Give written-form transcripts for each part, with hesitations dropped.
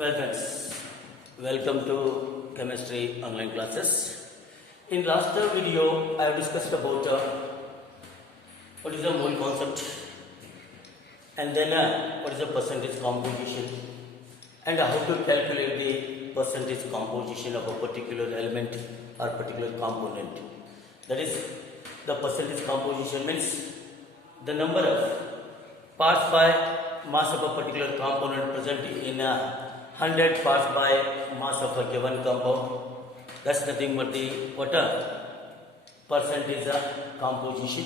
Well friends, welcome to chemistry online classes. In last video I have discussed about what is the mole concept and then what is the percentage composition and how to calculate the percentage composition of a particular element or particular component. That is, the percentage composition means the number of parts by mass of a particular component present in 100 parts by mass of a given compound. That's nothing but the what a percentage composition.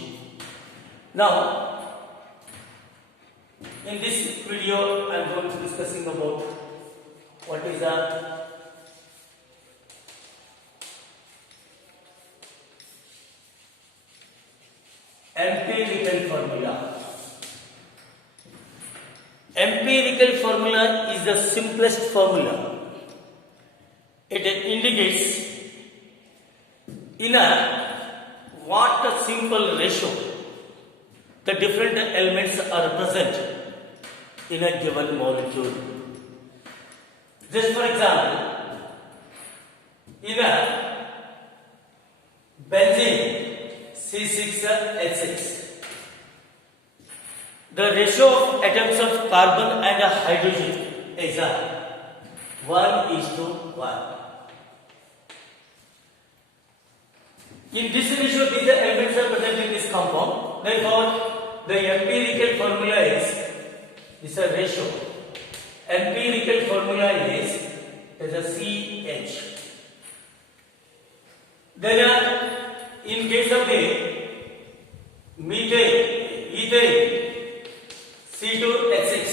Now, in this video, I am going to discussing about what is a empirical formula. Empirical formula is the simplest formula. It indicates in a what a simple ratio the different elements are present in a given molecule. Just for example, in a benzene C6H6, the ratio of atoms of carbon and hydrogen is 1:1. In this ratio, these elements are present in this compound. Therefore, the empirical formula is this a ratio. Empirical formula is a CH. Then, in case of the methane, ethane, C2H6.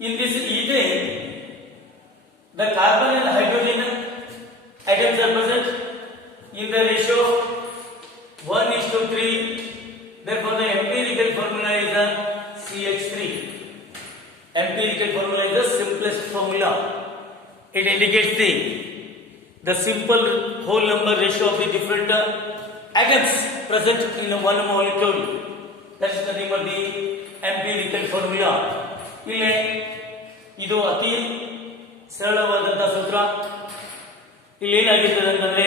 In this ethane, the carbon and hydrogen atoms are present in the ratio 1:3. Therefore, the empirical formula is CH3. Empirical formula is the simplest formula. It indicates the simple whole number ratio of the different atoms present in one molecule. That is nothing but the empirical formula. ಇಲ್ಲಿ ಇದು ಅತಿ ಸರಳವಾದಂತಹ ಸೂತ್ರ. ಇಲ್ಲಿ ಏನಾಗಿರ್ತದೆ ಅಂತಂದ್ರೆ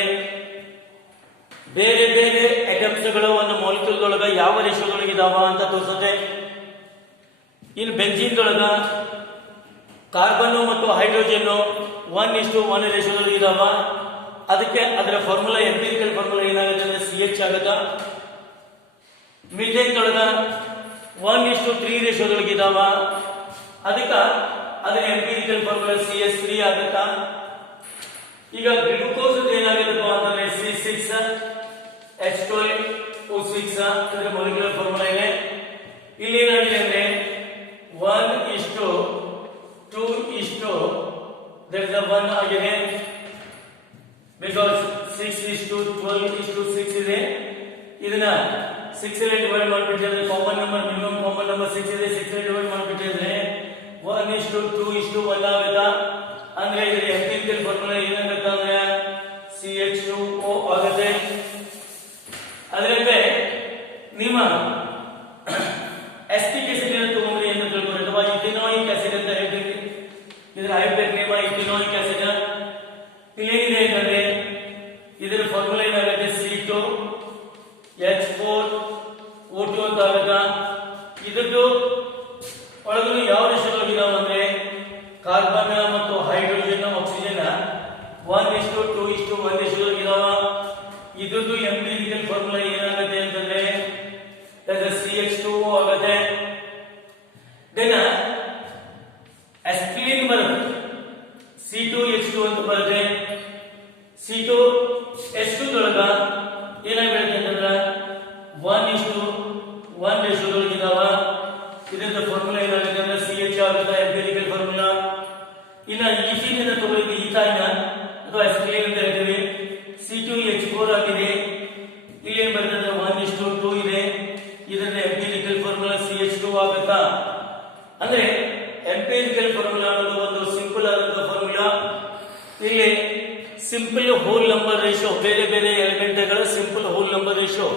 ಬೇರೆ ಬೇರೆ ಅಟಮ್ಸ್ಗಳು ಒಂದು molecule ಒಳಗ ಯಾವ ರೇಷಿಯೋದೊಳಗಿದಾವ ಅಂತ ತೋರಿಸುತ್ತೆ. ಇನ್ನು ಬೆಂಜೀನ್ದೊಳಗ ಕಾರ್ಬನ್ ಮತ್ತು ಹೈಡ್ರೋಜನ್ 1:1 ರೇಷಿಯೋದೊಳಗಿದಾವ. ಅದಕ್ಕೆ ಅದರ ಫಾರ್ಮುಲಾ ಎಂಪಿರಿಕಲ್ ಫಾರ್ಮುಲಾ ಏನಾಗುತ್ತೆ ಅಂದ್ರೆ CH ಆಗುತ್ತಾ. ಮಿಥೇನ್ ಒಳಗ 1:3 ರೇಷಿಯೋದೊಳಗಿದಾವ. ಅದಕ್ಕೆ ಅದರ ಎಂಪಿರಿಕಲ್ ಫಾರ್ಮುಲಾ CH3 ಆಗುತ್ತಾ. ಈಗ ಗ್ಲೂಕೋಸ್ ಏನಾಗುತ್ತಪ್ಪ ಅಂತಂದ್ರೆ C6H12O6 ಅದರ ಮಾಲಿಕ್ಯುಲರ್ ಫಾರ್ಮುಲಾ ಇದೆ. ಇಲ್ಲಿ ಏನಾಗಿದೆ ಅಂದ್ರೆ 1:2 there is a 1 ಆಗಿದೆ. because 6:12:6 ಇದೆ. ಇದನ್ನ 6 ರಲ್ಲಿ ಡಿವೈಡ್ ಮಾಡಿಬಿಟ್ಟಿದ್ರೆ common number minimum common number 6 ಇದೆ. 6 ರಲ್ಲಿ ಡಿವೈಡ್ ಮಾಡಿಬಿಟ್ಟಿದ್ರೆ 1:2:1 ಆಗುತ್ತಾ. ಅಂದ್ರೆ ಇದರ ಎಂಪಿರಿಕಲ್ ಫಾರ್ಮುಲಾ ಏನಾಗುತ್ತೆ ಅಂದ್ರೆ CH2O ಆಗುತ್ತೆ. ಅದರಂತೆ ನಿಮ್ಮ ಎಸ್ಟಿಕ್ ಆಸಿಡ್ ಅನ್ನು ತಗೊಂಡ್ರೆ ಏನು ತಿಳ್ಕೊಳ್ಳಿ ಅಥವಾ ಇಥಿನೋಯಿಕ್ ಆಸಿಡ್ ಅಂತ ಹೇಳ್ತೀವಿ. ಇದರ ಹೈಬ್ರಿಡ್ ನೇಮ್ ಇಥಿನೋಯಿಕ್ ಆಸಿಡ್. ಏನಿದೆ ಅಂತಂದ್ರೆ ಇದರ ಫಾರ್ಮುಲಾ ಏನಾಗುತ್ತೆ C2H4O2 ಅಂತ ಆಗುತ್ತಾ. ಇದದ್ದು ಒಳಗೂ ಯಾವ ರೇಷಿಯೋದೊಳಗಿದಾವ ಅಂದ್ರೆ ಕಾರ್ಬನ್ ಮತ್ತು ಹೈಡ್ರೋಜನ್ ಆಕ್ಸಿಜನ್ 1:2:1 ರೇಷಿಯೋದೊಳಗಿದಾವ. ಇದದ್ದು ಎಂಪಿರಿಕಲ್ ಫಾರ್ಮುಲಾ ಏನಾಗುತ್ತೆ ಅಂತಂದ್ರೆ CH2O ಆಗುತ್ತೆ. ದೆನ್ ಆಸ್ಪಿರಿನ್ ಬರುತ್ತೆ C2H2 ಅಂತ ಬರುತ್ತೆ. C2H2 ದೊಳಗ ಏನಾಗುತ್ತೆ ಅಂತಂದ್ರೆ 1:1 ರೇಷಿಯೋದೊಳಗಿದಾವ. ಇದರ ಫಾರ್ಮುಲಾ ಏನಾಗುತ್ತೆ ಅಂದ್ರೆ CH ಆಗುತ್ತೆ ಎಂಪಿರಿಕಲ್ ಫಾರ್ಮುಲಾ. ಇನ್ನ ಈಥೀನ್ ಅನ್ನು ತಗೊಳ್ಳಿ, ಈಥೈನ್ ಅಥವಾ ಆಸ್ಪಿರಿನ್ ಅಂತ ಹೇಳ್ತೀವಿ. C2H4 ಆಗಿದೆ. ಇಲ್ಲಿ ಏನು ಬರ್ತದೆ ಅಂದ್ರೆ 1:2 ಇದೆ. ಇದರ ಎಂಪಿರಿಕಲ್ ಫಾರ್ಮುಲಾ CH2 ಆಗುತ್ತಾ. ಅಂದ್ರೆ ಎಂಪಿರಿಕಲ್ ಫಾರ್ಮುಲಾ ಅನ್ನೋದು ಒಂದು ಸಿಂಪಲ್ ಆದಂತಹ ಫಾರ್ಮುಲಾ. ಇಲ್ಲಿ ಸಿಂಪಲ್ ಹೋಲ್ ನಂಬರ್ ರೇಷಿಯೋ, ಬೇರೆ ಬೇರೆ ಎಲಿಮೆಂಟ್ಗಳ simple whole number ratio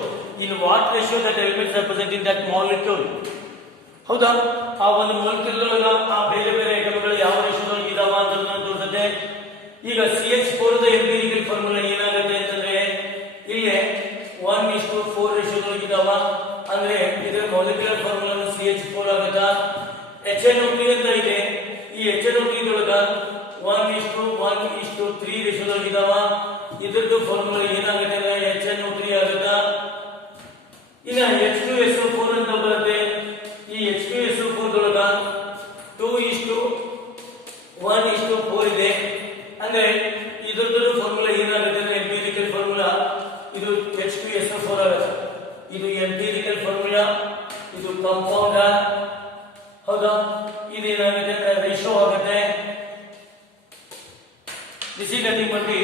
in what ratio that elements are present in that molecule. ಹೌದಾ? ಆ ಒಂದು ಮಾಲಿಕ್ಯೂಲ್ ಒಳಗ ಆ ಬೇರೆ ಬೇರೆ ಐಟಮ್ಗಳು ಯಾವ ರೇಷಿಯೋ ಈಗ CH4 ದ ಎಂಪಿರಿಕಲ್ ಫಾರ್ಮುಲಾ ಏನಾಗುತ್ತೆ ಅಂತಂದ್ರೆ ಇಲ್ಲಿ 1:4 ರೇಷಿಯೋದೊಳಗಿದಾವ ಅಂದ್ರೆ ಇದರ ಮಾಲಿಕ್ಯುಲರ್ ಫಾರ್ಮುಲಾ CH4 ಆಗುತ್ತಾ. HNO3 ಅಂತ ಇದೆ, ಈ HNO3 ದೊಳಗ 1:1:3 ರೇಷಿಯೋದೊಳಗಿದಾವ. ಇದರದ್ದು ಫಾರ್ಮುಲಾ ಏನಾಗುತ್ತೆ ಅಂದ್ರೆ HNO3 ಆಗುತ್ತಾ. ಇನ್ನ H2SO4 ಅಂತ ಬರುತ್ತೆ, ಈ H2SO4 ದೊಳಗ 2:1:4 ಇದೆ. ಅಂದ್ರೆ ಇದರದ್ದು ಫಾರ್ಮುಲಾ ಏನಾಗುತ್ತೆ ಅಂದ್ರೆ ಎಂಪಿರಿಕಲ್ ಫಾರ್ಮುಲಾ ಇದು H2SO4 ಆಗುತ್ತೆ. ಇದು ಎಂಪಿರಿಕಲ್ ಫಾರ್ಮುಲಾ, ಇದು ಕಾಂಪೌಂಡ್ ಹೌದಾ. ಇದು ಏನಾಗುತ್ತೆ ಅಂದ್ರೆ ರೇಷಿಯೋ ಆಗುತ್ತೆ. This is nothing but the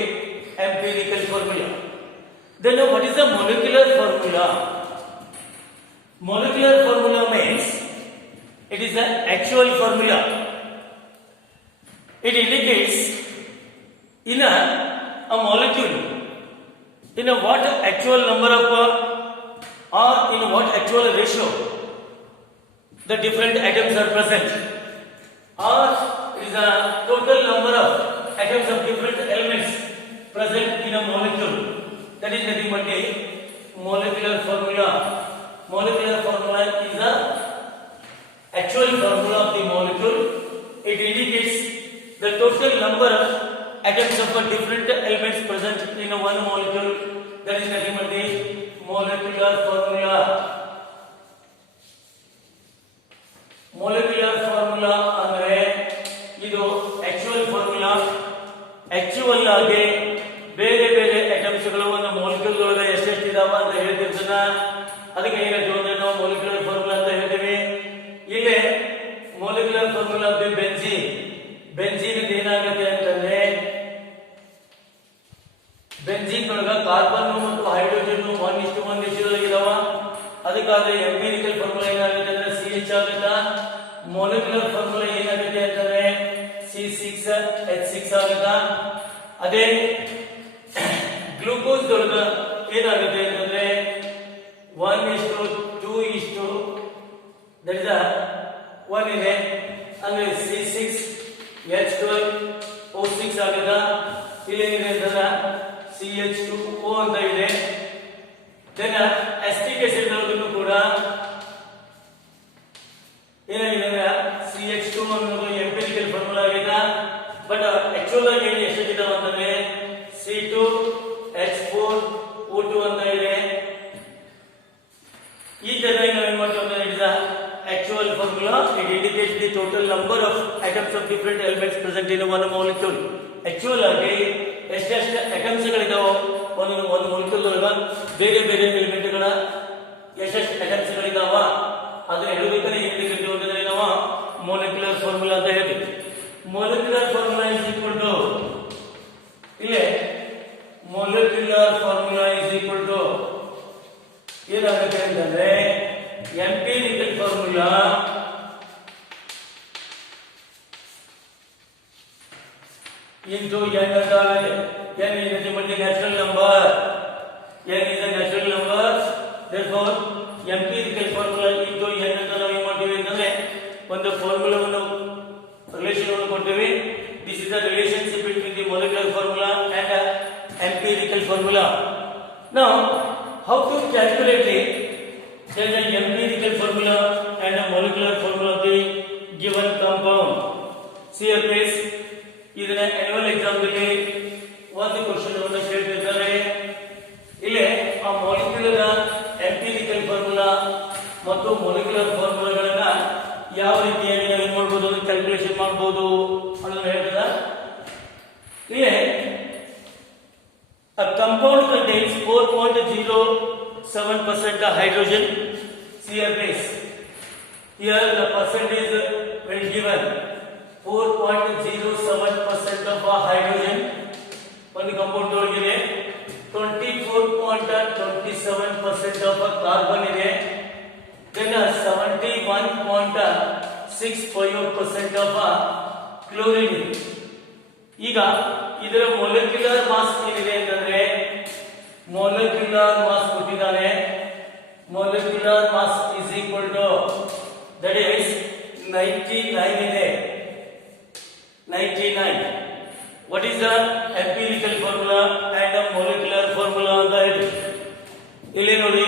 empirical formula. Then what is the molecular formula? Molecular formula means it is the actual formula. It indicates in a molecule in a what actual number of or in what actual ratio the different atoms are present, or it is a total number of atoms of different elements present in a molecule. That is nothing but a molecular formula. Molecular formula is the actual formula of the molecule. It indicates the total number of atoms of different elements present in one molecule. That is nothing but the molecular formula. Molecular formula ಅಂದ್ರೆ ಇದು actual formula. Actual ಆಗಿ ಬೇರೆ ಬೇರೆ atoms ಗಳು ಒಂದು molecule ಒಳಗೆ ಎಷ್ಟೆಷ್ಟು ಇದಾವ ಅಂತ ಹೇಳ್ತಿರ್ತಾನ, ಅದಕ್ಕೆ ಏನಂತೀವಿ ಅಂದ್ರೆ ನಾವು ಮಾಲಿಕ್ಯುಲರ್ ಫಾರ್ಮುಲಾ ಅಂತ ಹೇಳ್ತೀವಿ. ಇಲ್ಲಿ molecular formula of the benzene. Benzene ಏನಾಗುತ್ತೆ ಅಂತಂದ್ರೆ ಬೆಂಜೀನ್ ಒಳಗ ಕಾರ್ಬನ್ ಮತ್ತು ಹೈಡ್ರೋಜನ್ 1:1 ರೇಷಿಯೋದಲ್ಲಿ ಇದಾವ. ಅದಕ್ಕಾದ್ರೆ ಎಂಪಿರಿಕಲ್ ಫಾರ್ಮುಲಾ ಏನಾಗುತ್ತೆ ಅಂದ್ರೆ CH ಆಗುತ್ತಾ. ಮಾಲಿಕ್ಯುಲರ್ ಫಾರ್ಮುಲಾ ಏನಾಗುತ್ತೆ ಅಂತಂದ್ರೆ C6H6 ಆಗುತ್ತಾ. ಅದೇ ಗ್ಲೂಕೋಸ್ ದೊಳಗ ಏನಾಗುತ್ತೆ ಅಂತಂದ್ರೆ 1:2 that is a 1 ಇದೆ ಅಂದ್ರೆ C6H12O6 ಆಗುತ್ತಾ. ಇಲ್ಲಿ ಏನಿದೆ ಅಂತಂದ್ರೆ CH2O ಅಂತ ಇದೆ. ದೆನ್ ಅಸಿಟಿಕ್ ಆಸಿಡ್ ನಲ್ಲೂ ಕೂಡ ಏನಾಗಿದೆ ಅಂದ್ರೆ CH2 ಅನ್ನೋದು ಎಂಪಿರಿಕಲ್ ಫಾರ್ಮುಲಾ ಆಗಿದೆ. ಬಟ್ ಆಕ್ಚುಯಲ್ ಆಗಿ ಏನು ಎಷ್ಟಿದಾವ ಅಂತಂದ್ರೆ C2H4O2 ಅಂತ ಇದೆ. ಈ ತರ ನಾವು ಏನು ಮಾಡ್ತೀವಿ ಅಂದ್ರೆ it is the actual formula. It indicates the total number of atoms of different elements present in one molecule. Actual ಆಗಿ ಎಷ್ಟೆಷ್ಟು ಅಟಮ್ಸ್ ಗಳಿದಾವೋ ಒಂದು ಮಾಲಿಕ್ಯೂಲ್ ಒಳಗ ಬೇರೆ ಬೇರೆ ಎಲಿಮೆಂಟ್ ಗಳ ಎಷ್ಟೆಷ್ಟು ಅಟಮ್ಸ್ ಗಳಿದಾವ ಅದನ್ನ ಹೇಳಬೇಕಾದ್ರೆ ಏನ್ ಹೇಳ್ತೀವಿ ಅಂದ್ರೆ ನಾವು ಮಾಲಿಕ್ಯುಲರ್ ಫಾರ್ಮುಲಾ ಅಂತ ಹೇಳ್ತೀವಿ. Molecular formula is equal to ಇಲ್ಲಿ molecular formula is equal to ಏನಾಗುತ್ತೆ ಅಂತಂದ್ರೆ ಎಂಪಿರಿಕಲ್ ಫಾರ್ಮುಲಾ into n ಅಂತ ಆಗುತ್ತೆ. n is the natural number. n is a natural number. Therefore empirical formula into n ಅಂತ ನಾವು ಏನು ಮಾಡ್ತೀವಿ ಅಂತಂದ್ರೆ ಒಂದು ಫಾರ್ಮುಲಾವನ್ನು ರಿಲೇಶನ್ ಅನ್ನು ಕೊಡ್ತೀವಿ. This is the relationship between the molecular formula and empirical formula. Now how to calculate it? There is an empirical formula and a molecular formula of the given compound. See here please. ಇದನ್ನ annual exam ದಲ್ಲಿ ಒಂದು question ಅನ್ನು ಕೇಳ್ತಿದ್ದಾರೆ. ಇಲ್ಲಿ ಆ molecular empirical formula ಮತ್ತು molecular ಫಾರ್ಮುಲಾಗಳನ್ನ ಯಾವ ರೀತಿಯಾಗಿ ನಾವು ಏನು ಮಾಡಬಹುದು ಅಂತ ಕ್ಯಾಲ್ಕುಲೇಷನ್ ಮಾಡಬಹುದು ಅನ್ನೋದನ್ನ ಹೇಳ್ತದ. ಇಲ್ಲಿ a compound contains 4.07% hydrogen. See here please. Here the percentage will given 4.07% of hydrogen. ಒಂದು ಕಾಂಪೌಂಡ್ ಒಳಗಿದೆ 24.27% of carbon ಇದೆ. then 71.65% of chlorine ಇದೆ. ಈಗ ಇದರ ಮೊಲೆಕ್ಯುಲರ್ ಮಾಸ್ ಏನಿದೆ ಅಂತಂದ್ರೆ ಮೊಲೆಕ್ಯುಲರ್ ಮಾಸ್ ಕೊಟ್ಟಿದ್ದಾನೆ. Molecular mass is equal to that is 99 ಇದೆ. 99 what is the empirical formula and the molecular formula ಅಂತ ಹೇಳಿ ಇಲ್ಲಿ ನೋಡಿ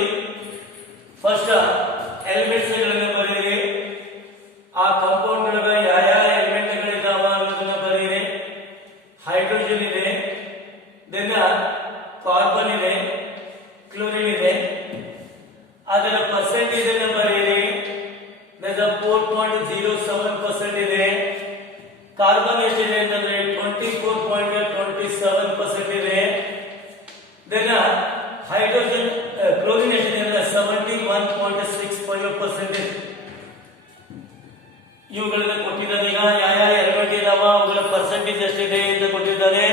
ಫಸ್ಟ್ ಎಲಿಮೆಂಟ್ಸ್ ಗಳನ್ನು ಬರೆಯಿರಿ ಆ ಕಾಂಪೌಂಡ್ ಗಳ ಯಾವ ಎಲಿಮೆಂಟ್ ಗಳಿದಾವ ಅನ್ನೋದನ್ನ ಬರೆಯಿರಿ ಹೈಡ್ರೋಜನ್ ಇದೆ ದೆನ್ ಕಾರ್ಬನ್ ಇದೆ ಕ್ಲೋರಿನ್ ಇದೆ ಅದರ ಪರ್ಸೆಂಟೇಜ್ ಅನ್ನು ಬರೆಯಿರಿ ದಟ್ 4.07% ಇದೆ ಕಾರ್ಬನ್ ಎಷ್ಟಿದೆ ಅಂತಂದ್ರೆ 24.27% ಇದೆ ದೆನ್ ಹೈಡ್ರೋಜನ್ ಕ್ಲೋರಿನ್ ಎಷ್ಟಿದೆ ಅಂದ್ರೆ 71.65% ಇದೆ ಇವುಗಳನ್ನು ಕೊಟ್ಟಿದ್ದಾರೆ ಈಗ ಯಾವ ಎಲಿಮೆಂಟ್ ಇದಾವ ಅವುಗಳ ಪರ್ಸೆಂಟೇಜ್ ಎಷ್ಟಿದೆ ಅಂತ ಕೊಟ್ಟಿದ್ದಾರೆ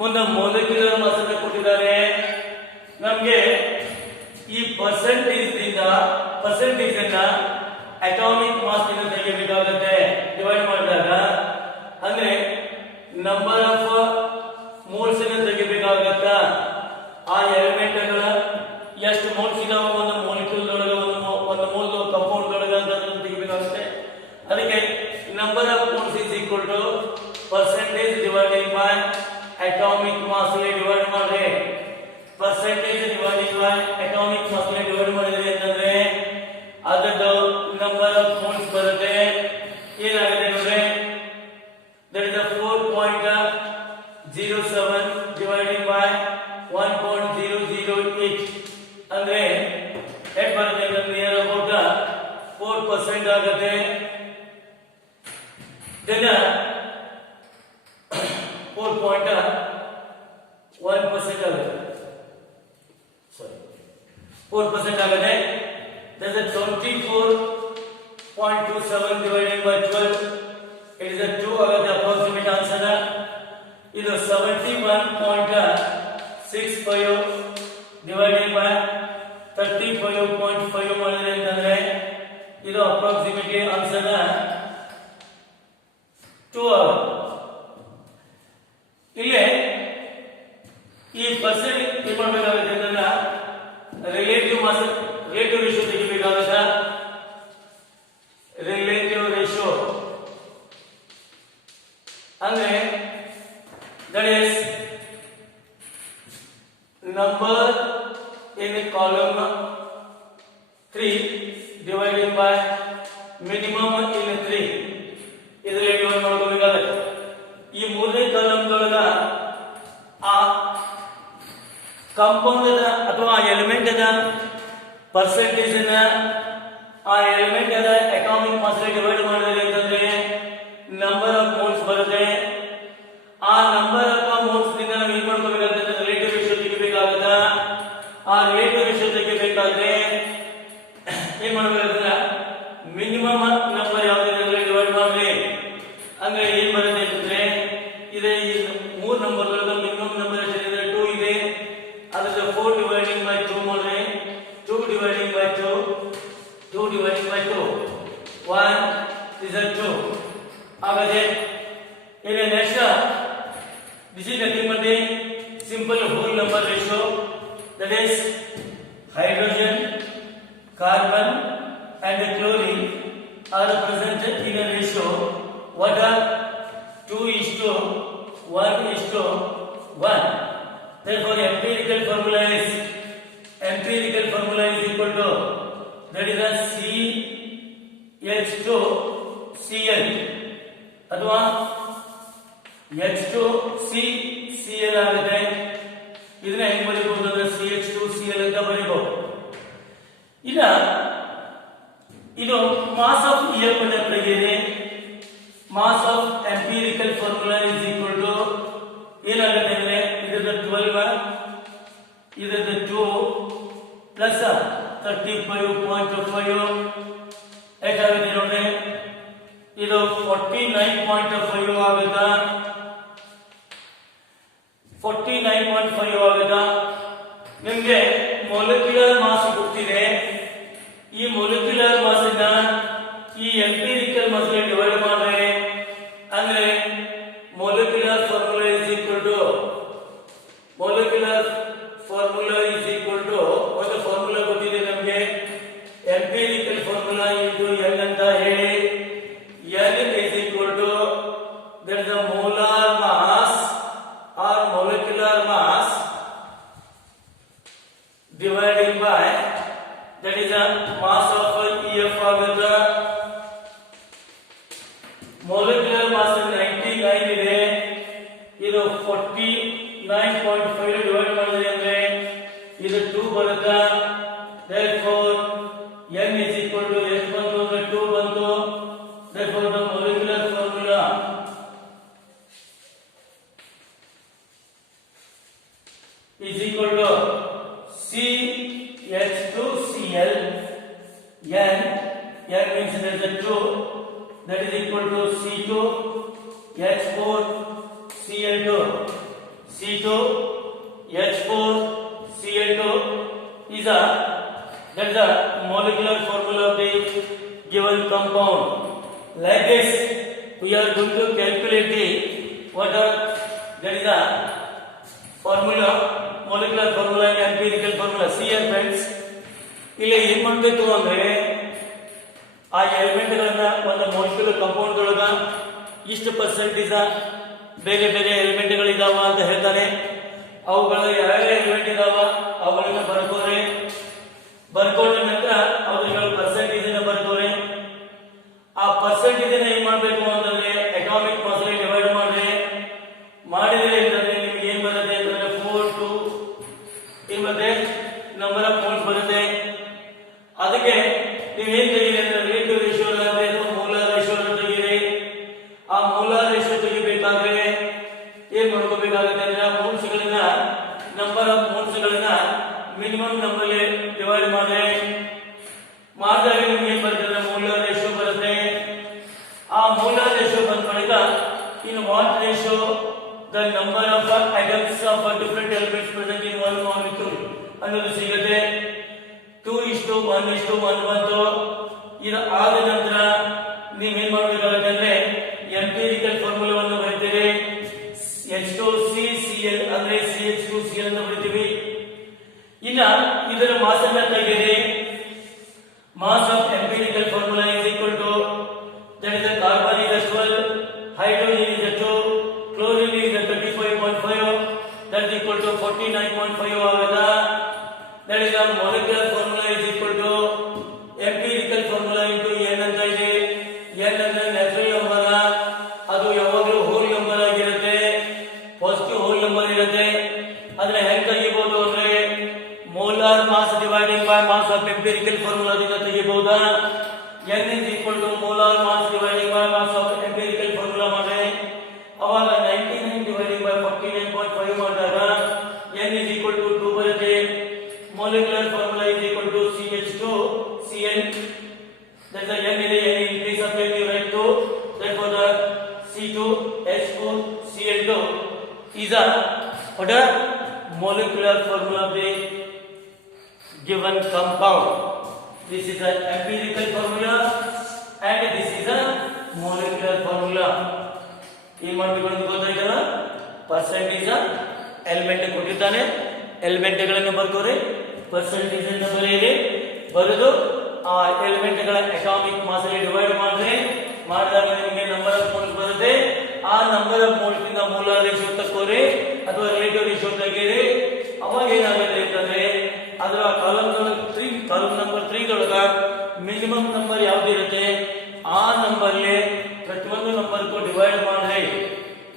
ಮುಂದೆ ಮೊಲೆಕ್ಯುಲರ್ ಮಾಸ್ ಅನ್ನು ಕೊಟ್ಟಿದ್ದಾರೆ ನಮಗೆ ಈ ಪರ್ಸೆಂಟೇಜ್ ಅನ್ನ ಅಟಾಮಿಕ್ ಮಾಸ್ ಇಂದ ತೆಗೆಯಬೇಕಾಗುತ್ತೆ ಡಿವೈಡ್ ಮಾಡಿದಾಗ ಅಂದ್ರೆ ನಂಬರ್ ಆಫ್ ಮೋಲ್ಸ್ ಅನ್ನು ತೆಗೆಯಬೇಕಾಗತ್ತ ಆ ಎಲಿಮೆಂಟ್ ಗಳ ಎಷ್ಟು ಮೋಲ್ಸ್ ಇದಾವ ಒಂದು ಮಾಲಿಕ್ಯೂಲ್ ಒಳಗೆ ಒಂದು ಮೋಲ್ ಕಾಂಪೌಂಡ್ ಒಳಗೆ ಅಂತ ತೆಗೆಯಬೇಕಾಗುತ್ತೆ ಅದಕ್ಕೆ number of moles is equal to percentage divided by atomic mass divide ಮಾಡ್ರಿ percentage divided by atomic mass divide ಮಾಡಿದ್ರೆ ಅಂತಂದ್ರೆ ಅದರದ್ದು ನಂಬರ್ ಆಫ್ ಮೋಲ್ಸ್ ಬರುತ್ತೆ ಏನಾಗುತ್ತೆ ಅಂದ್ರೆ that is a 4.07 divided by 1.008 ಅಂದ್ರೆ ಎಷ್ಟು ಬರುತ್ತೆ ಅಂದ್ರೆ ನಿಯರ್ ಅಬೌಟ್ 4% ಆಗುತ್ತೆ then 4.1% ಆಗುತ್ತೆ ಸಾರಿ 4% ಆಗುತ್ತೆ that is a 24.27 divided by 12 it is a 2 ಆಗುತ್ತೆ approximate answer ಇದು 71.65 divided by 35.5 ಮಾಡಿದ್ರೆ ಅಂತಂದ್ರೆ ಇದು approximately answer 2 ಆಗುತ್ತೆ ಇಲ್ಲಿ ಈ ಪರ್ಸೆಂಟ್ ಏನು ಮಾಡಬೇಕಾಗುತ್ತೆ ಅಂತಂದ್ರೆ ರಿಲೇಟಿವ್ ಮಾಸ್ ರೇಟಿವ್ ರೇಷಿಯೋ ತೆಗಿಬೇಕಾಗುತ್ತೆ ರಿಲೇಟಿವ್ ರೇಷಿಯೋ ಅಂದ್ರೆ that is number in column 3 divided by minimum in 3 ಇದರಲ್ಲಿ ಡಿವೈಡ್ ಮಾಡ್ಕೋಬೇಕಾಗುತ್ತೆ ಈ ಮೂರನೇ ಕಾಲಮ್ ಒಳಗ ಆ ಕಾಂಪೌಂಡ್ ಅಥವಾ ಎಲಿಮೆಂಟ್ ಅದ ಪರ್ಸೆಂಟೇಜ್ ಅನ್ನ ಆ ಎಲಿಮೆಂಟ್ ಅದ ಅಟಾಮಿಕ್ ಮಾಸ್ ಡಿವೈಡ್ ಮಾಡಿದ್ರೆ ಅಂತಂದ್ರೆ ನಂಬರ್ ಆಫ್ ಮೋಲ್ಸ್ ಬರುತ್ತೆ ಆ ನಂಬರ್ ಆಫ್ ಮೋಲ್ಸ್ ನಿಂದ ನಾವು ಏನ್ ಮಾಡ್ಕೋಬೇಕಾಗುತ್ತೆ ರಿಲೇಟಿವ್ ರೇಷಿಯೋ ತೆಗಿಬೇಕಾಗುತ್ತೆ ಆ ರಿಲೇಟಿವ್ ರೇಷಿಯೋ ತೆಗಿಬೇಕಾದ್ರೆ ಏನ್ ಮಾಡ್ಬೇಕಾಗುತ್ತೆ ಮಿನಿಮಮ್ ನಂಬರ್ ಯಾವ್ದಿದೆ ಡಿವೈಡ್ ಮಾಡ್ರಿ ಅಂದ್ರೆ ಏನ್ ಬರುತ್ತೆ ಅಂತಂದ್ರೆ ಇದೆ ಈ ಮೂರು ನಂಬರ್ ಮಿನಿಮಮ್ ನಂಬರ್ ಎಷ್ಟಿದೆ 2 ಇದೆ ಅದರ 4 ಡಿವೈಡಿಂಗ್ ಬೈ 2 ಮಾಡ್ರಿ 2 dividing by 2 2 dividing by 2 1 is a 2 ಹಾಗಾದ್ರೆ ಇಲ್ಲಿ next this is nothing but a simple whole number ratio that is hydrogen carbon and chlorine are present in a ratio what are 2:1:1 therefore empirical formula is equal to that is a CH2Cl ಅಥವಾ H2CCl ಆಗುತ್ತೆ ಇದನ್ನ ಹೆಂಗ್ ಬರೀಬಹುದು ಅಂದ್ರೆ CH2Cl ಅಂತ ಬರೀಬಹುದು ಈಗ ಇದು mass of EF ಅನ್ನು ತೆಗೆಯಿರಿ mass of empirical formula is equal to ಏನಾಗುತ್ತೆ ಅಂದ್ರೆ ಇದರ 12 ಇದರ 2 ಪ್ಲಸ್ 35.5 ಎಷ್ಟಾಗುತ್ತೆ ನೋಡಿ ಇದು 49.5 ಆಗುತ್ತಾ 49.5 ಆಗುತ್ತಾ ನಿಮಗೆ ಮೊಲೆಕ್ಯುಲರ್ ಮಾಸ್ ಗೊತ್ತಿದೆ ಈ ಮೊಲೆಕ್ಯುಲರ್ ಮಾಸ್ ಅನ್ನ ಈ ಎಂಪಿರಿಕಲ್ ಮಾಸ್ ಗೆ ಡಿವೈಡ್ ಮಾಡಿದ್ರೆ ಅಂದ್ರೆ molecular formula is equal to ಒಂದು ಫಾರ್ಮುಲಾ ಗೊತ್ತಿದೆ ನಮಗೆ ಎಂಪಿರಿಕಲ್ ಫಾರ್ಮುಲಾ ಇಂಟು N ಅಂತ ಹೇಳಿ N is equal to that is the molar mass dividing by that is the mass of EF ಆಗುತ್ತೆ. molecular mass 99 ಇದೆ, ಇದು 49.5 ಡಿವೈಡ್ ಮಾಡಿದ್ರೆ ಅಂದ್ರೆ ಇದು 2 ಬರುತ್ತೆ. therefore n is equal to ಎಷ್ಟು ಬಂತು ಅಂದ್ರೆ 2 ಬಂತು. therefore the molecular formula is equal to CH2Cl. n means there is a 2, that is equal to C2H4Cl2. C2H4Cl2 is that is the molecular formula of the given compound. Like this, we are going to calculate the what are that is the formula, molecular formula and empirical formula. See here friends, ಇಲ್ಲಿ ಏನು ಮಾಡಬೇಕು ಅಂದ್ರೆ ಆ element ಗಳನ್ನ ಒಂದು molecular compound ಒಳಗ ಇಷ್ಟು percentage ಬೇರೆ ಬೇರೆ ಎಲಿಮೆಂಟ್ ಗಳಿದಾವ ಅಂತ ಹೇಳ್ತಾರೆ. ಅವುಗಳ ಯಾವ ಎಲಿಮೆಂಟ್ ಇದಾವ ಅವುಗಳನ್ನ ಬರ್ಕೋರೆ. ಬರ್ಕೊಂಡ ನಂತರ ಅವುಗಳ ಪರ್ಸೆಂಟೇಜ್ ಅನ್ನ ಬರ್ಕೋರೆ. ಆ ಪರ್ಸೆಂಟೇಜ್ ಅನ್ನ ಏನ್ ಮಾಡ್ಬೇಕು ಅಂತಂದ್ರೆ ಅಟಾಮಿಕ್ ಮಾಸ್ ಅಲ್ಲಿ ಡಿವೈಡ್ ಮಾಡಿದ್ರೆ ಅಂತಂದ್ರೆ ನಿಮ್ಗೆ ಏನ್ ಬರುತ್ತೆ ಅಂತಂದ್ರೆ 4 2 ಮತ್ತೆ ನಂಬರ್ ಆಫ್ ಮೋಲ್ಸ್ ಬರುತ್ತೆ. ಅದಕ್ಕೆ ನೀವೇನ್ ತೆಗೀರಿ ಅಂದ್ರೆ ರೇಟಿಯೋ ರೇಷಿಯೋ ಅಂದ್ರೆ ಮೋಲಾರ್ ರೇಷಿಯೋ ತೆಗೀರಿ. ಆ ಮೋಲಾರ್ ರೇಷಿಯೋ ತೆಗಿಬೇಕಾದ್ರೆ ಏನ್ ಮಾಡ್ಕೋಬೇಕಾಗುತ್ತೆ ಅಂದ್ರೆ ಮೋಲ್ಸ್ ಗಳನ್ನ ನಂಬರ್ ಆಫ್ ಮೋಲ್ಸ್ ಗಳನ್ನ ಮಿನಿಮಮ್ ನಂಬರ್ ಡಿವೈಡ್ ಮಾಡಿದಾಗ ನಿಮ್ಗೆ ಏನ್ ಬರುತ್ತೆ ಅಂದ್ರೆ ಮೋಲಾರ್ ರೇಷಿಯೋ ಬರುತ್ತೆ. ಆ ಮೋಲಾರ್ ರೇಷಿಯೋ ಬಂದ ಬಳಿಕ ಇನ್ what ratio the number of atoms of different elements present in one molecule ಅನ್ನೋದು ಸಿಗುತ್ತೆ. 2:1:1 ಬಂತು. ಇದು ಆದ ನಂತರ ನೀವೇನ್ ಮಾಡಬೇಕಾಗುತ್ತೆ ಅಂದ್ರೆ ಎಂಪಿರಿಕಲ್ ಫಾರ್ಮುಲಾವನ್ನು ಬರೀತೀರಿ. H2CCl ಅಂದ್ರೆ CH2Cl ಅನ್ನು ಬರೀತೀವಿ. ಇನ್ನ ಇದರ ಮಾಸ್ ಅನ್ನು ತೆಗೆಯಿರಿ. mass of empirical formula is equal to that is the carbon is 12, hydrogen is 2, chlorine is 35.5, that is equal to 49.5 ಆಗುತ್ತಾ. that is the molecular formula is equal to empirical formula into n ಅಂತ ಇದೆ. n ಅಂದ್ರೆ natural number, ಅದು ಯಾವಾಗಲೂ whole number ಆಗಿರುತ್ತೆ, positive whole number ಇರುತ್ತೆ. ಅದನ್ನ ಹೆಂಗ್ ತೆಗಿಬಹುದು ಅಂದ್ರೆ molar mass divided by mass of empirical formula ದಿಂದ ತೆಗಿಬಹುದಾ. n is equal to molar mass divided by mass of empirical formula ಮಾಡಿದ್ರೆ ಅವಾಗ 99 divided by 49.5 ಮಾಡಿದಾಗ n is equal to 2 ಬರುತ್ತೆ. molecular formula is equal to CH2Cl. that the n is n in place of n you write 2. therefore the C2H4Cl2 is a what a molecular formula of the given compound. This is an empirical formula and this is a molecular formula. ಏನು ಮಾಡಬೇಕು ಅಂತ ಗೊತ್ತಾಯ್ತಲ್ಲ. Percentage element ಕೊಟ್ಟಿದ್ದಾನೆ, element ಗಳನ್ನು ಬರ್ಕೋರಿ, percentage ಅನ್ನು ಬರೆಯಿರಿ. ಬರೆದು ಆ ಎಲಿಮೆಂಟ್ ಗಳ ಅಟಾಮಿಕ್ ಮಾಸ್ ಅಲ್ಲಿ ಡಿವೈಡ್ ಮಾಡಿದಾಗ ನಿಮಗೆ ನಂಬರ್ ಆಫ್ ಮೋಲ್ಸ್ ಬರುತ್ತೆ. ಆ ನಂಬರ್ ಆಫ್ ಮೋಲ್ಸ್ ಇಂದ ಮೋಲಾರ್ ರೇಷಿಯೋ ತಕ್ಕೋರಿ ಅಥವಾ ರಿಲೇಟಿವ್ ರೇಷಿಯೋ ತೆಗೀರಿ. ಅವಾಗ ಏನಾಗುತ್ತೆ ಅಂತಂದ್ರೆ ಅದರ ಕಾಲಮ್ ನಂಬರ್ 3 ದೊಳಗ ಮಿನಿಮಮ್ ನಂಬರ್ ಯಾವ್ದಿರುತ್ತೆ ಆ ನಂಬರ್ ಪ್ರತಿಯೊಂದು ನಂಬರ್ ಡಿವೈಡ್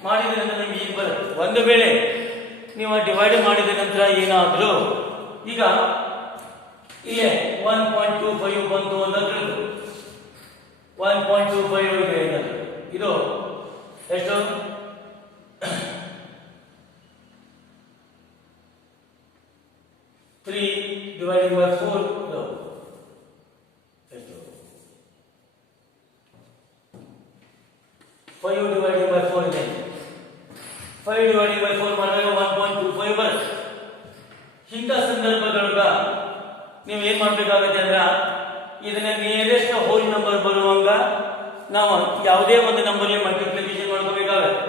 ಮಾಡಿದ್ರೆ ನಿಮ್ಗೆ ಈಗ ಬರುತ್ತೆ. ಒಂದು ವೇಳೆ ನೀವು ಡಿವೈಡ್ ಮಾಡಿದ ನಂತರ ಏನಾದ್ರು ಈಗ ಇಲ್ಲಿ 1.25 ಬಂತು ಅಂತ ತಿಳಿದು 1.25 ಇದೆ. ಇದು ಎಷ್ಟು 3 divided by 4 no. 5 divided by 4 ಇದೆ. 5 divided by 4 ಮಾಡಿದಾಗ 1.25 ಬರುತ್ತೆ. ಇಂಥ ಸಂದರ್ಭದೊಳಗ ನೀವು ಏನ್ ಮಾಡ್ಬೇಕಾಗುತ್ತೆ ಅಂದ್ರೆ ಇದನ್ನ ನಿಯರೆಸ್ಟ್ ಹೋಲ್ ನಂಬರ್ ಬರುವಂಗ ನಾವು ಯಾವುದೇ ಒಂದು ನಂಬರ್ ಮಲ್ಟಿಪ್ಲಿಕೇಶನ್ ಮಾಡ್ಕೋಬೇಕಾಗುತ್ತೆ.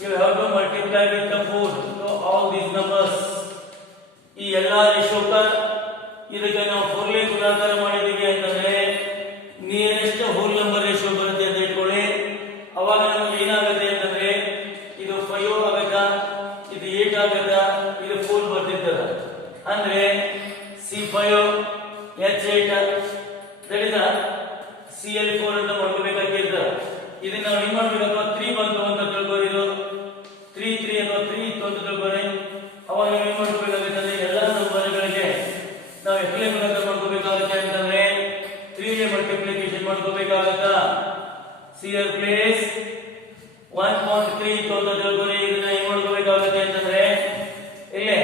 you have to multiply with the 4 so all these numbers ಈ ಎಲ್ಲಾ ರೇಷಿಯೋಕ ಇದಕ್ಕೆ ನಾವು 4 ಲೆ ಗುಣಾಕಾರ ಮಾಡಿದೀವಿ ಅಂತಂದ್ರೆ ನಿಯರೆಸ್ಟ್ ಹೋಲ್ ನಂಬರ್ ರೇಷಿಯೋ ಬರುತ್ತೆ ಅಂತ ಇಟ್ಕೊಳ್ಳಿ. ಅವಾಗ ನಮಗೆ ಏನಾಗುತ್ತೆ ಅಂತಂದ್ರೆ ಇದು 5 ಆಗುತ್ತಾ, ಇದು 8 ಆಗುತ್ತಾ, ಇದು 4 ಬರ್ತಿರ್ತದ. ಅಂದ್ರೆ C5 C5 H8 that is Cl4 ಅಂತ ಮಾಡ್ಕೋಬೇಕಾಗಿರ್ತದೆ. ಇದನ್ನ ನಾವು ಏನು ಮಾಡಬೇಕು? 3 ಬಂತು ಅಂತ ತಿಳ್ಕೊಳ್ಳಿ. ಇದು 3 ಅಥವಾ 3 ಇತ್ತು ಅಂತ ತಿಳ್ಕೊಳ್ಳಿ. ಅವಾಗ ಏನು ಮಾಡ್ಕೋಬೇಕಾಗುತ್ತೆ ಅಂದ್ರೆ ಎಲ್ಲ ನಂಬರ್ಗಳಿಗೆ ನಾವು ಎಕ್ಲೆ ಗುಣಾಕಾರ ಮಾಡ್ಕೋಬೇಕಾಗುತ್ತೆ. ಅಂತಂದ್ರೆ 3 ನೇ ಮಲ್ಟಿಪ್ಲಿಕೇಶನ್ ಮಾಡ್ಕೋಬೇಕಾಗುತ್ತಾ? Cl ಪ್ಲಸ್ 1.3 ಇತ್ತು ಅಂತ ತಿಳ್ಕೊಳ್ಳಿ. ಇದನ್ನ ಏನು ಮಾಡ್ಕೋಬೇಕಾಗುತ್ತೆ ಅಂತಂದ್ರೆ ಇಲ್ಲೇ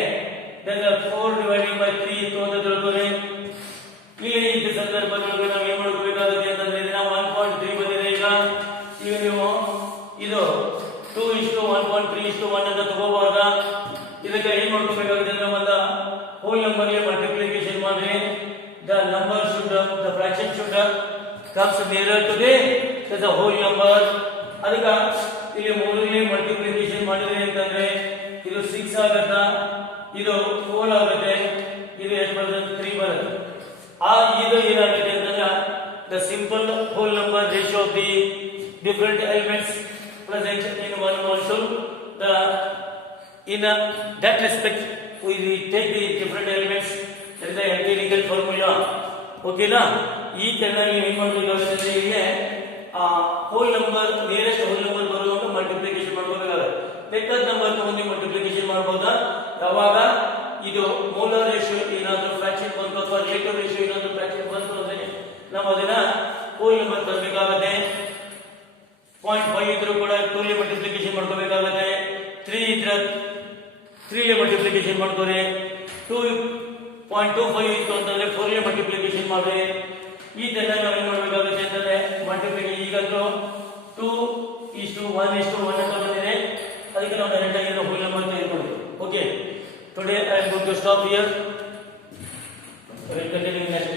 then 4 divided by 3 ಇತ್ತು ಅಂತ ತಿಳ್ಕೊಳ್ಳಿ. ಇಲ್ಲಿ ಈ ಸಂದರ್ಭದಲ್ಲಿ ನಾವು ಏನು ಮಾಡ್ಕೋಬೇಕಾಗುತ್ತೆ ಅಂತಂದ್ರೆ ಇದನ್ನ 1.3 ಬಂದಿದೆ. ಈಗ ನೀವು ಇದು 2:1.3:1 ಅಂತ ತಗೋಬಹುದು. ಇದಕ್ಕೆ ಏನು ಮಾಡ್ಕೋಬೇಕಾಗುತ್ತೆ ಅಂದ್ರೆ ಒಂದು ಹೋಲ್ ನಂಬರ್ ಗೆ ಮಲ್ಟಿಪ್ಲಿಕೇಶನ್ ಮಾಡಿ. the number should the fraction should comes nearer to the whole number. ಅದಕ್ಕೆ ಇಲ್ಲಿ 3 ನೇ ಮಲ್ಟಿಪ್ಲಿಕೇಶನ್ ಮಾಡಿದ್ರೆ ಅಂತಂದ್ರೆ ಇದು 6 ಆಗುತ್ತಾ, ಇದು 4 ಆಗುತ್ತೆ, ಇದು ಎಷ್ಟು ಬರುತ್ತೆ? 3 ಬರುತ್ತೆ. ಇದು ಏನಾಗುತ್ತೆ ಅಂತಂದ್ರೆ the simple whole number ratio of the different elements present in one molecule. In that respect we take the different elements, that is the empirical formula. Okay na? ಈ ತರ ನೀವು ಏನು ಮಾಡಬೇಕಾಗುತ್ತೆ? ಇಲ್ಲಿ whole number nearest whole number ಬರುವಾಗ multiplication ಮಾಡ್ಕೋಬೇಕಾಗುತ್ತೆ. ಬೇಕಾದ number ತಗೊಂಡು ಮಲ್ಟಿಪ್ಲಿಕೇಶನ್ ಮಾಡಬಹುದಾ? ಯಾವಾಗ ಇದು ಮೋಲಾರ್ ರೇಷಿಯೋ ಏನಾದರೂ ಫ್ರಾಕ್ಷನ್ ಬಂತು ಅಥವಾ ರಿಲೇಟಿವ್ ರೇಷಿಯೋ ಏನಾದರೂ ಫ್ರಾಕ್ಷನ್ ಬಂತು ಅಂದ್ರೆ ನಾವು ಅದನ್ನ ಹೋಲ್ ನಂಬರ್ ತರಬೇಕಾಗುತ್ತೆ. 0.5 ಇದ್ರೂ ಕೂಡ 2 ನೇ ಮಲ್ಟಿಪ್ಲಿಕೇಶನ್ ಮಾಡ್ಕೋಬೇಕಾಗುತ್ತೆ. 3 ಇದ್ರೆ 3 ನೇ ಮಲ್ಟಿಪ್ಲಿಕೇಶನ್ ಮಾಡ್ಕೋರಿ. 2.25 ಇತ್ತು ಅಂತಂದ್ರೆ 4 ನೇ ಮಲ್ಟಿಪ್ಲಿಕೇಶನ್ ಮಾಡ್ರಿ. ಈ ತರ ನಾವು ಏನು ಮಾಡಬೇಕಾಗುತ್ತೆ ಅಂತಂದ್ರೆ ಮಲ್ಟಿಪ್ಲಿಕೇಶನ್ ಈಗಂತೂ 2:1:1 ಅಂತ ಬಂದಿದೆ. ಅದಕ್ಕೆ ನಾವು ಡೈರೆಕ್ಟ್ ಆಗಿ ಹೋಲ್ ನಂಬರ್ ತೆಗೆದುಕೊಳ್ಳಿ. Okay, today I am going to stop here. We will continue next